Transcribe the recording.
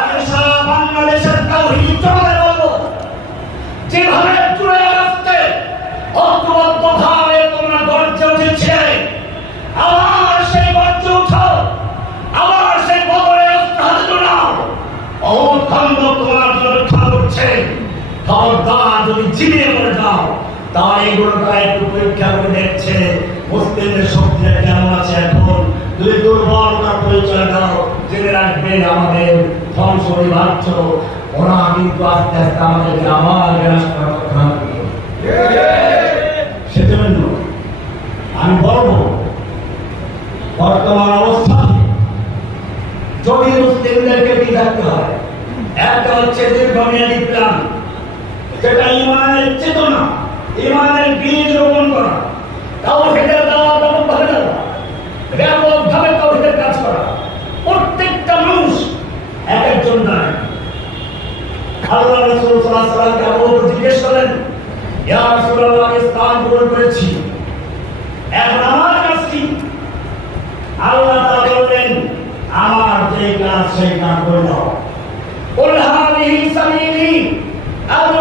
আমি সারা বাংলাদেশের তাওহীদ জনতাকে বলবো, যেভাবে জুড়ে আসতে ঐক্যবদ্ধভাবে তোমরা গর্জে উঠেছে, আবার সেই গর্জে উঠো, আবার সেই বদলে হাতে জোড়াও। অখণ্ড তোমার জন্য রক্ষা করছে। খবরদার যদি জিনিয়ে পড়ে যাও, তাহলে এগুলো তারা একটু পরীক্ষা করে দেখছে মুসলিমদের শক্তিটা কেমন আছে। এখন যদি দুর্বলতার পরিচয় দাও, জেনে রাখবেন আমাদের ধ্বংস অনিবার্য। ওরা কিন্তু আস্তে আস্তে আমাদেরকে আবার বিনাশ করার কথা বলবে। সেজন্য আমি বলবো, বর্তমান অবস্থা যদি মুসলিমদেরকে কি থাকতে হয়, একটা হচ্ছে দীর্ঘমেয়াদী প্ল্যান, যেটা ইমানের চেতনা, ইমানের বীজ রোপণ করা, তাওহীদের দাওয়াত ব্যাপকভাবে দেওয়া, ব্যাপকভাবে তাওহীদের কাজ করা। প্রত্যেকটা মানুষ এক একজন নয়। আল্লাহ রাসূল সাল্লাল্লাহু আলাইহি ওয়াসাল্লামকে আবু বকর জিজ্ঞেস করেন, ইয়া রাসূলুল্লাহ, আমি ইসলাম গ্রহণ করেছি, এখন আমার কাজ কি? আল্লাহ তাআলা বললেন, আমার যে কাজ সেই কাজ করে দাও। কুল হাযিহি সাবিলি আদউ